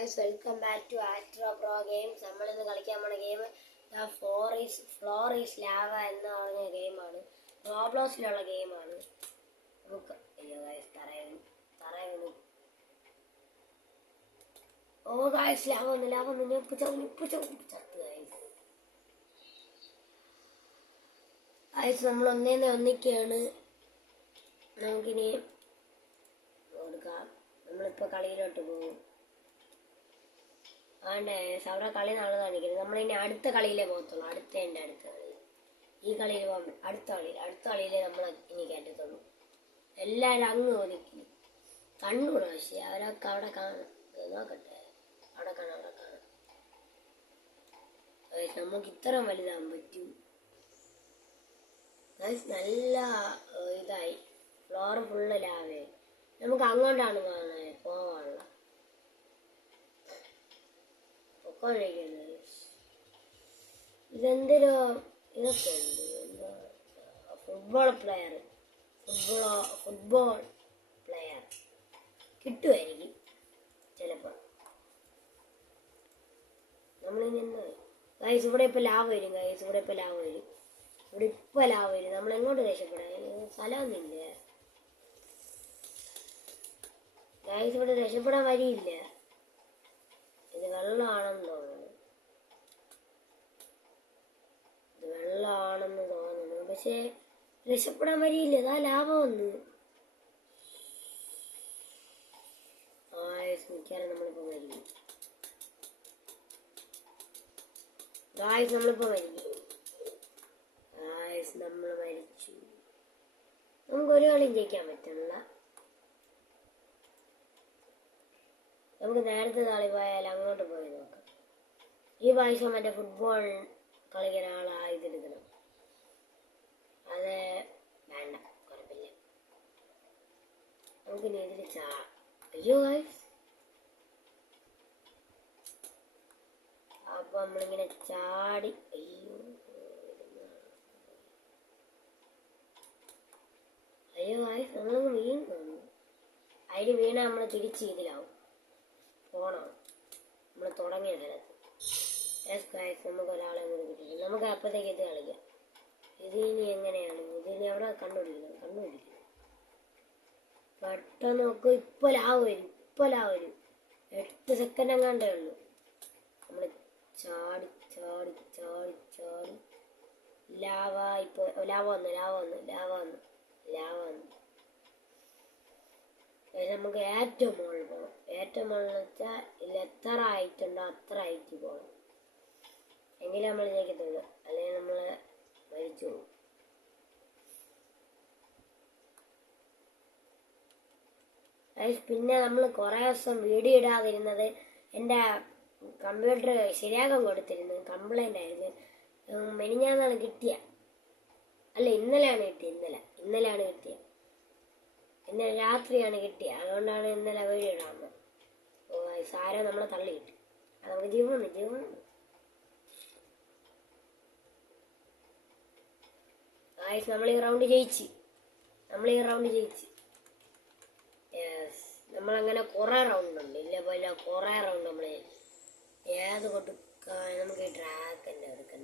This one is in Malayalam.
Guys welcome back to Astro Pro Games. നമ്മളിന്ന് കളിക്കാൻ പോണ ഗെയിം ഫ്ലോർ ഈസ് ലാവ എന്ന് പറഞ്ഞ ഗെയിമാണ്. റോബ്ലോസിലുള്ള ഗെയിമാണ്. നമുക്ക് അയ്യോ ഗൈസ് തറയുന്നു. ഓ ഗൈസ് ലാവ ഒന്ന് ചത്ത് ഗൈസ് നമ്മൾ ഒന്നിക്കുകയാണ്. നമുക്കിനി കൊടുക്കാം. നമ്മളിപ്പോൾ കളിയിലോട്ട് പോകും. ആണ്ടേ അവിടെ കളി നാളെ കാണിക്കുന്നത്. നമ്മളിനി അടുത്ത കളിയിലേ പോകത്തുള്ളൂ. അടുത്ത കളി ഈ കളിയിൽ പോകുമ്പോൾ അടുത്ത കളിയിലേ നമ്മൾ ഇനി കയറ്റത്തുള്ളൂ. എല്ലാവരും അങ്ങ് ഒതുക്കി കണ്ണൂർ. പക്ഷേ അവരൊക്കെ അവിടെ കാണും. നോക്കട്ടെ, അവിടെ കാണാം. നമുക്ക് ഇത്രയും വലുതാകാൻ പറ്റും. നല്ല ഇതായി ഫ്ലോർ ഫുള്ള് ലാവേ. നമുക്ക് അങ്ങോട്ടാണ് പോവാനുള്ള ഇതെന്തൊരു ഇതൊക്കെ ഉണ്ട്. ഫുട്ബോൾ പ്ലെയർ കിട്ടുമായിരിക്കും ചിലപ്പോൾ. നമ്മളിനി ഗൈസ് ഇവിടെ ഇപ്പോൾ ലാഭ വരും. ഇവിടെ ഇപ്പോൾ ലാഭ വരും. നമ്മൾ എങ്ങോട്ട് രക്ഷപ്പെടാൻ സ്ഥലമൊന്നുമില്ല ഗൈസ്. ഇവിടെ രക്ഷപ്പെടാൻ വരിയില്ല. ഇത് വെള്ളമാണെന്ന് തോന്നുന്നു. പക്ഷേ രക്ഷപ്പെടാൻ വരിയില്ല. അതാ ലാഭം വന്നു. മിക്കാറും നമ്മളിപ്പോൾ മരിക്കും. നമ്മൾ മരിച്ചു. നമുക്ക് ഒരു കളിയും ജയിക്കാൻ പറ്റില്ല. നമുക്ക് നേരത്തെ നാളെ പോയാൽ അങ്ങോട്ട് പോയി നോക്കാം. ഈ പ്രാവശ്യം മറ്റേ ഫുട്ബോൾ കളിക്കുന്ന ആളായതെടുക്കണം. അത് വേണ്ട, കുഴപ്പമില്ല. നമുക്കിനി ഇതിൽ അയ്യോ ഗൈസ്. അപ്പൊ നമ്മളിങ്ങനെ ചാടി അയ്യോ ഗൈസ് നമ്മളങ്ങ് വീണു. അതിൽ വീണാൽ നമ്മൾ തിരിച്ച് ഇതിലാവും. പോണം നമ്മൾ തുടങ്ങിയ സ്ഥലത്ത്. നമുക്ക് ഒരാളെ കൂടി കിട്ടില്ല. നമുക്ക് അപ്പോഴത്തേക്ക് ഇത് കളിക്കാം. ഇതിനി എങ്ങനെയാണ്? ഇതിനി അവിടെ കണ്ടുപിടിക്കണം. പെട്ടെന്ന് നോക്കും. ഇപ്പോൾ ലാവ് വരും. 8 സെക്കൻഡ് എങ്ങാണ്ടേ ഉള്ളൂ. നമ്മൾ ചാടി ലാവ. ഇപ്പോൾ ലാവ വന്നു. നമുക്ക് ഏറ്റവും മുകളിൽ പോകണം. ഏറ്റവും മുകളിൽ വെച്ചാൽ ഇതിൽ എത്ര ഹൈറ്റുണ്ടോ അത്ര ഹൈറ്റ് പോകണം. എങ്കിലും നമ്മൾ ജയിക്കത്തുള്ളൂ. അല്ലെങ്കിൽ നമ്മൾ മരിച്ചു പോകും. പിന്നെ നമ്മൾ കുറേ ദിവസം വീഡിയോ ഇടാതിരുന്നത് എൻ്റെ കമ്പ്യൂട്ടർ ശരിയാക്കാൻ കൊടുത്തിരുന്നത് കംപ്ലൈൻ്റ് ആയിരുന്നു. മെനിഞ്ഞാന്നാണ് കിട്ടിയ. അല്ല, ഇന്നലെയാണ് കിട്ടിയ. ഇന്നലെ രാത്രിയാണ് കിട്ടിയ. അതുകൊണ്ടാണ് ഇന്നലെ വീഡിയോ ഇടാവുന്നത്. സാരം നമ്മളെ തള്ളിയിട്ട് നമുക്ക് ജീവനുണ്ട്. നമ്മൾ ഈ റൗണ്ട് ജയിച്ച്. നമ്മളങ്ങനെ കുറേ റൗണ്ട് ഉണ്ട്. കുറേ റൗണ്ട് നമ്മൾ ഏത് കൊടുക്കാൻ. നമുക്ക് ഈ ഡ്രാഗൻ എടുക്കാം.